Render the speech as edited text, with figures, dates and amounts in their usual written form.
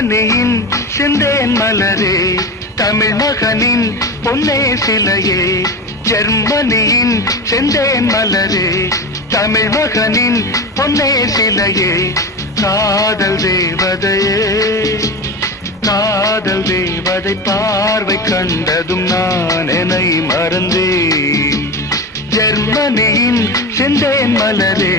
ஜெர்மனியின் செந்தேன் மலரே, தமிழ் மகனின் பொன்னே சிலையே. ஜெர்மனியின் செந்தேன் மலரே, தமிழ் மகனின் பொன்னே சிலையே. காதல் தேவதையே, காதல் தேவதை பார்வை கண்டதும் நான் என்னை மறந்தேன். ஜெர்மனியின் செந்தேன் மலரே.